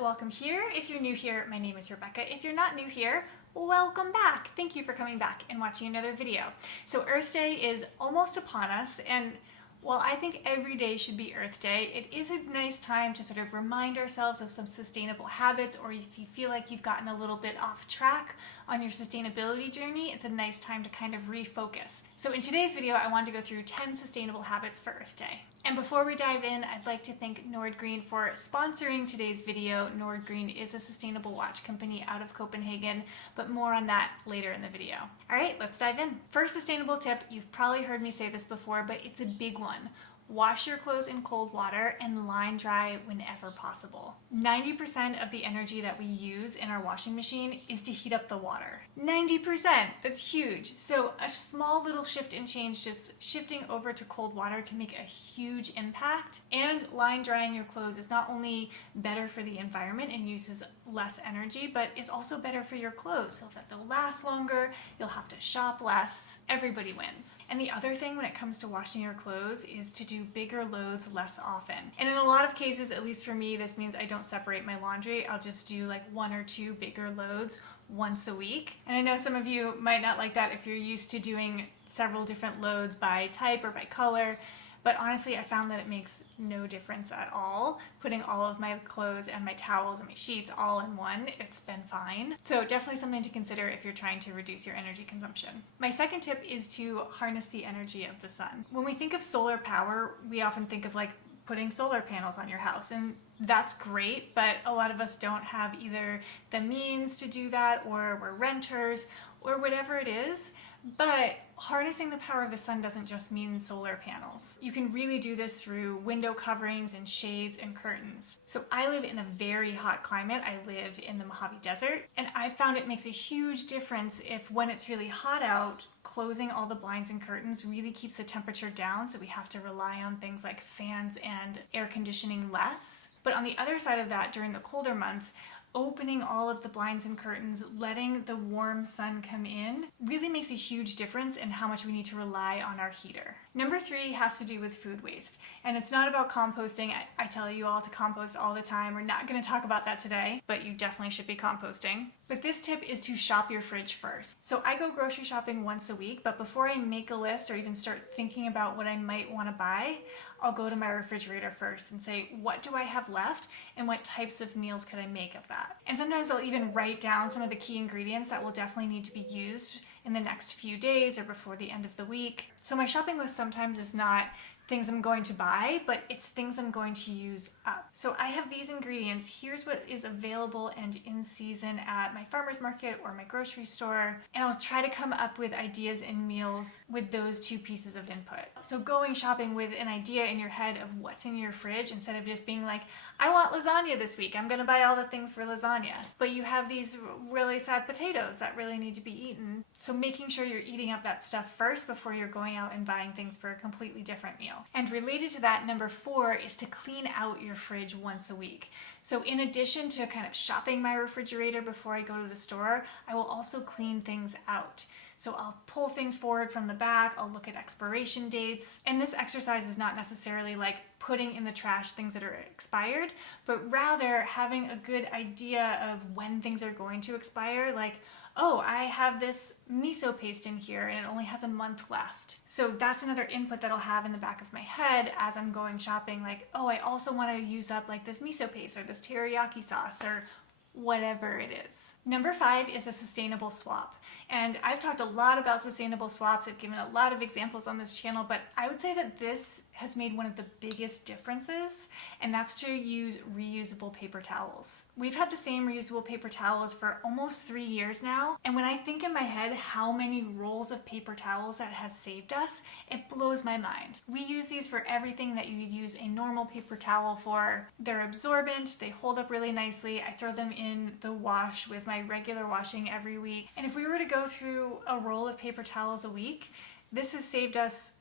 welcome here. If you're new here, my name is Rebecca. If you're not new here, welcome back. Thank you for coming back and watching another video. So Earth Day is almost upon us, and while I think every day should be Earth Day, it is a nice time to sort of remind ourselves of some sustainable habits, or if you feel like you've gotten a little bit off track on your sustainability journey, it's a nice time to kind of refocus. So in today's video, I wanted to go through 10 sustainable habits for Earth Day. And before we dive in, I'd like to thank Nordgreen for sponsoring today's video. Nordgreen is a sustainable watch company out of Copenhagen, but more on that later in the video. All right, let's dive in. First sustainable tip, you've probably heard me say this before, but it's a big one. Wash your clothes in cold water and line dry whenever possible. 90% of the energy that we use in our washing machine is to heat up the water. 90%! That's huge. So a small little shift and change, just shifting over to cold water, can make a huge impact. And line drying your clothes is not only better for the environment and uses less energy, but is also better for your clothes so that they'll last longer, you'll have to shop less. Everybody wins. And the other thing when it comes to washing your clothes is to do bigger loads less often. And in a lot of cases, at least for me, this means I don't separate my laundry. I'll just do like 1 or 2 bigger loads once a week. And I know some of you might not like that if you're used to doing several different loads by type or by color. But honestly, I found that it makes no difference at all. Putting all of my clothes and my towels and my sheets all in one, it's been fine. So definitely something to consider if you're trying to reduce your energy consumption. My second tip is to harness the energy of the sun. When we think of solar power, we often think of like putting solar panels on your house, and that's great, but a lot of us don't have either the means to do that, or we're renters, or whatever it is. But harnessing the power of the sun doesn't just mean solar panels. You can really do this through window coverings and shades and curtains. So I live in a very hot climate. I live in the Mojave Desert, and I found it makes a huge difference if when it's really hot out, closing all the blinds and curtains really keeps the temperature down, so we have to rely on things like fans and air conditioning less. But on the other side of that, during the colder months, opening all of the blinds and curtains, letting the warm sun come in, really makes a huge difference in how much we need to rely on our heater. Number 3 has to do with food waste. And it's not about composting. I tell you all to compost all the time. We're not going to talk about that today, but you definitely should be composting. But this tip is to shop your fridge first. So I go grocery shopping once a week, but before I make a list or even start thinking about what I might want to buy, I'll go to my refrigerator first and say, what do I have left and what types of meals could I make of that? And sometimes I'll even write down some of the key ingredients that will definitely need to be used in the next few days or before the end of the week. So my shopping list sometimes is not things I'm going to buy, but it's things I'm going to use up. So I have these ingredients. Here's what is available and in season at my farmer's market or my grocery store. And I'll try to come up with ideas and meals with those 2 pieces of input. So going shopping with an idea in your head of what's in your fridge, instead of just being like, I want lasagna this week, I'm gonna buy all the things for lasagna. But you have these really sad potatoes that really need to be eaten. So making sure you're eating up that stuff first before you're going out and buying things for a completely different meal. And related to that, number 4 is to clean out your fridge once a week. So in addition to kind of shopping my refrigerator before I go to the store, I will also clean things out. So I'll pull things forward from the back, I'll look at expiration dates. And this exercise is not necessarily like putting in the trash things that are expired, but rather having a good idea of when things are going to expire, like, oh, I have this miso paste in here and it only has a month left. So that's another input that I'll have in the back of my head as I'm going shopping, like, oh, I also want to use up like this miso paste or this teriyaki sauce or whatever it is. Number 5 is a sustainable swap. And I've talked a lot about sustainable swaps. I've given a lot of examples on this channel, but I would say that this has made one of the biggest differences, and that's to use reusable paper towels. We've had the same reusable paper towels for almost 3 years now, and when I think in my head how many rolls of paper towels that has saved us, it blows my mind. We use these for everything that you would use a normal paper towel for. They're absorbent, they hold up really nicely. I throw them in the wash with my regular washing every week, and if we were to go through a roll of paper towels a week, this has saved us,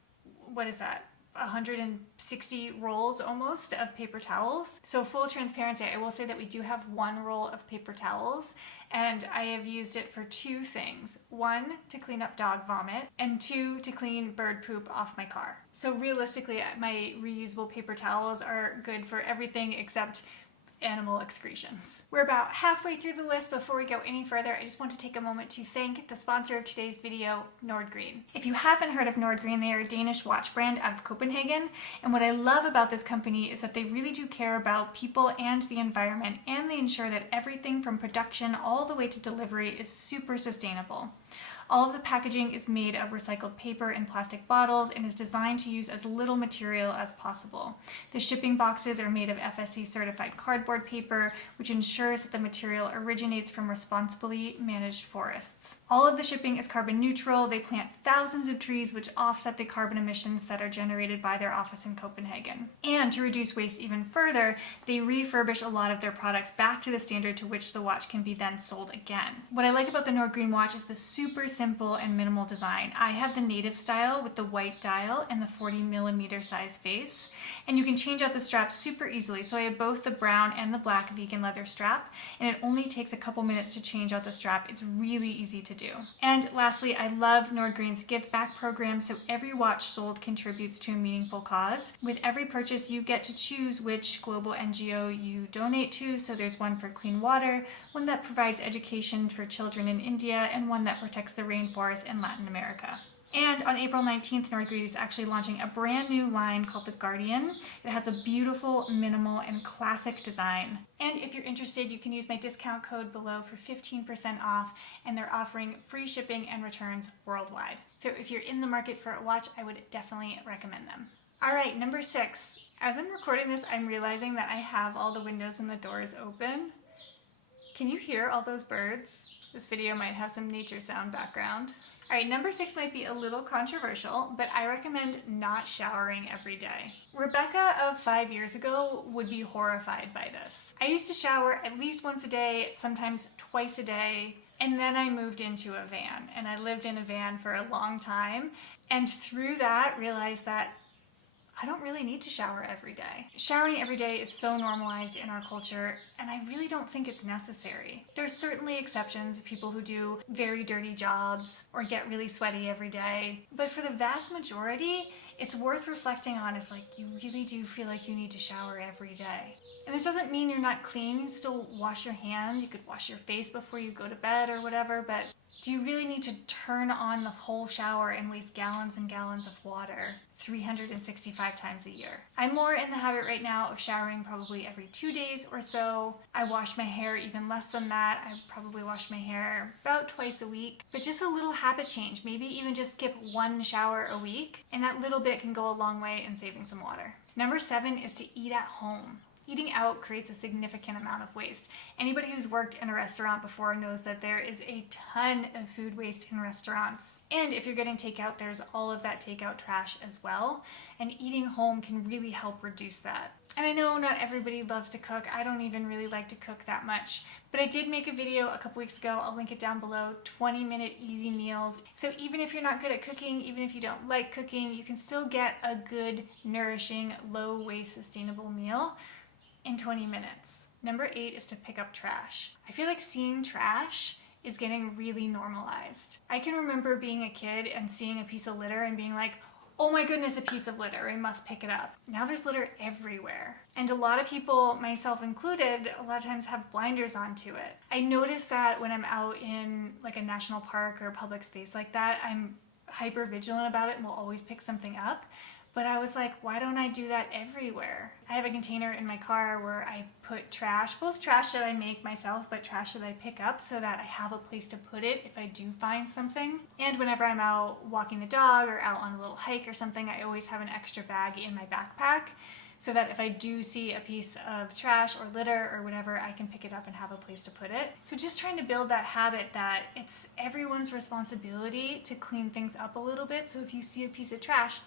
what is that? 160 rolls almost of paper towels. So full transparency, I will say that we do have 1 roll of paper towels, and I have used it for 2 things. 1, to clean up dog vomit, and 2, to clean bird poop off my car. So realistically, my reusable paper towels are good for everything except animal excretions. We're about halfway through the list. Before we go any further, I just want to take a moment to thank the sponsor of today's video, Nordgreen. If you haven't heard of Nordgreen, they are a Danish watch brand out of Copenhagen, and what I love about this company is that they really do care about people and the environment, and they ensure that everything from production all the way to delivery is super sustainable. All of the packaging is made of recycled paper and plastic bottles and is designed to use as little material as possible. The shipping boxes are made of FSC certified cardboard paper, which ensures that the material originates from responsibly managed forests. All of the shipping is carbon neutral. They plant thousands of trees, which offset the carbon emissions that are generated by their office in Copenhagen. And to reduce waste even further, they refurbish a lot of their products back to the standard to which the watch can be then sold again. What I like about the Nordgreen watch is the super simple and minimal design. I have the native style with the white dial and the 40mm size face, and you can change out the straps super easily. So I have both the brown and the black vegan leather strap, and it only takes a couple minutes to change out the strap. It's really easy to do. And lastly, I love Nordgreen's give back program, so every watch sold contributes to a meaningful cause. With every purchase, you get to choose which global NGO you donate to. So there's one for clean water, one that provides education for children in India, and one that protects the rainforest in Latin America. And on April 19th, Nordgreen is actually launching a brand new line called the Guardian. It has a beautiful, minimal, and classic design. And if you're interested, you can use my discount code below for 15% off, and they're offering free shipping and returns worldwide. So if you're in the market for a watch, I would definitely recommend them. All right, number 6. As I'm recording this, I'm realizing that I have all the windows and the doors open. Can you hear all those birds? This video might have some nature sound background. All right, number 6 might be a little controversial, but I recommend not showering every day. Rebecca of 5 years ago would be horrified by this. I used to shower at least once a day, sometimes twice a day, and then I moved into a van, and I lived in a van for a long time, and through that realized that I don't really need to shower every day. Showering every day is so normalized in our culture, and I really don't think it's necessary. There's certainly exceptions, people who do very dirty jobs or get really sweaty every day, but for the vast majority, it's worth reflecting on if you really do feel like you need to shower every day. And this doesn't mean you're not clean. You still wash your hands. You could wash your face before you go to bed or whatever, but do you really need to turn on the whole shower and waste gallons and gallons of water 365 times a year? I'm more in the habit right now of showering probably every 2 days or so. I wash my hair even less than that. I probably wash my hair about twice a week, but just a little habit change. Maybe even just skip one shower a week, and that little bit can go a long way in saving some water. Number 7 is to eat at home. Eating out creates a significant amount of waste. Anybody who's worked in a restaurant before knows that there is a ton of food waste in restaurants. And if you're getting takeout, there's all of that takeout trash as well. And eating home can really help reduce that. And I know not everybody loves to cook. I don't even really like to cook that much. But I did make a video a couple weeks ago. I'll link it down below. 20-minute easy meals. So even if you're not good at cooking, even if you don't like cooking, you can still get a good, nourishing, low-waste, sustainable meal in 20 minutes. Number 8 is to pick up trash. I feel like seeing trash is getting really normalized. I can remember being a kid and seeing a piece of litter and being like, oh my goodness, a piece of litter, I must pick it up. Now there's litter everywhere. And a lot of people, myself included, a lot of times have blinders onto it. I notice that when I'm out in a national park or a public space like that, I'm hyper vigilant about it and will always pick something up. But I was like, why don't I do that everywhere? I have a container in my car where I put trash, both trash that I make myself, but trash that I pick up so that I have a place to put it if I do find something. And whenever I'm out walking the dog or out on a little hike or something, I always have an extra bag in my backpack so that if I do see a piece of trash or litter or whatever, I can pick it up and have a place to put it. So just trying to build that habit that it's everyone's responsibility to clean things up a little bit. So if you see a piece of trash,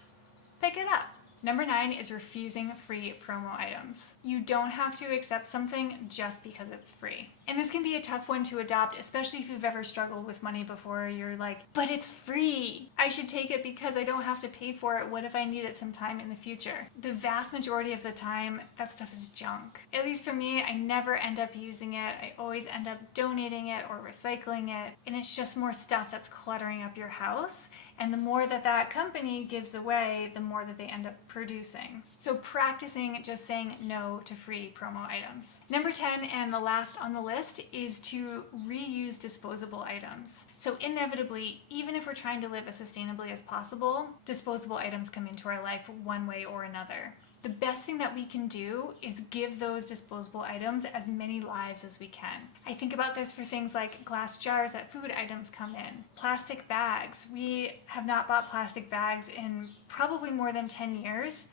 pick it up. Number 9 is refusing free promo items. You don't have to accept something just because it's free. And this can be a tough one to adopt, especially if you've ever struggled with money before. You're like, but it's free. I should take it because I don't have to pay for it. What if I need it sometime in the future? The vast majority of the time, that stuff is junk. At least for me, I never end up using it. I always end up donating it or recycling it. And it's just more stuff that's cluttering up your house And the more that that company gives away, the more that they end up producing. So practicing just saying no to free promo items. Number 10, and the last on the list, is to reuse disposable items. So inevitably, even if we're trying to live as sustainably as possible, disposable items come into our life one way or another. The best thing that we can do is give those disposable items as many lives as we can. I think about this for things like glass jars that food items come in, plastic bags. We have not bought plastic bags in probably more than 10 years,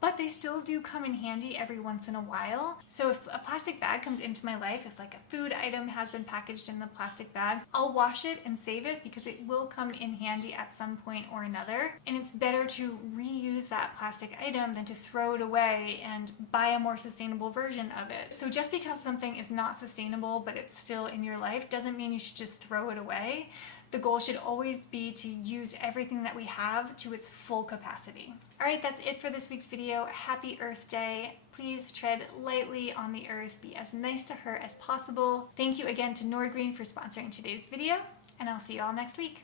but they still do come in handy every once in a while. So if a plastic bag comes into my life, if like a food item has been packaged in a plastic bag, I'll wash it and save it because it will come in handy at some point or another. And it's better to reuse that plastic item than to throw it away and buy a more sustainable version of it. So just because something is not sustainable but it's still in your life doesn't mean you should just throw it away. The goal should always be to use everything that we have to its full capacity. All right, that's it for this week's video. Happy Earth Day. Please tread lightly on the earth. Be as nice to her as possible. Thank you again to Nordgreen for sponsoring today's video, and I'll see you all next week.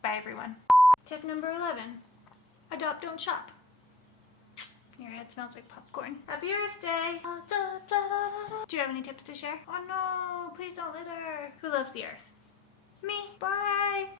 Bye, everyone. Tip number 11, adopt, don't shop. Your head smells like popcorn. Happy Earth Day. Do you have any tips to share? Oh no, please don't litter. Who loves the earth? Me. Bye.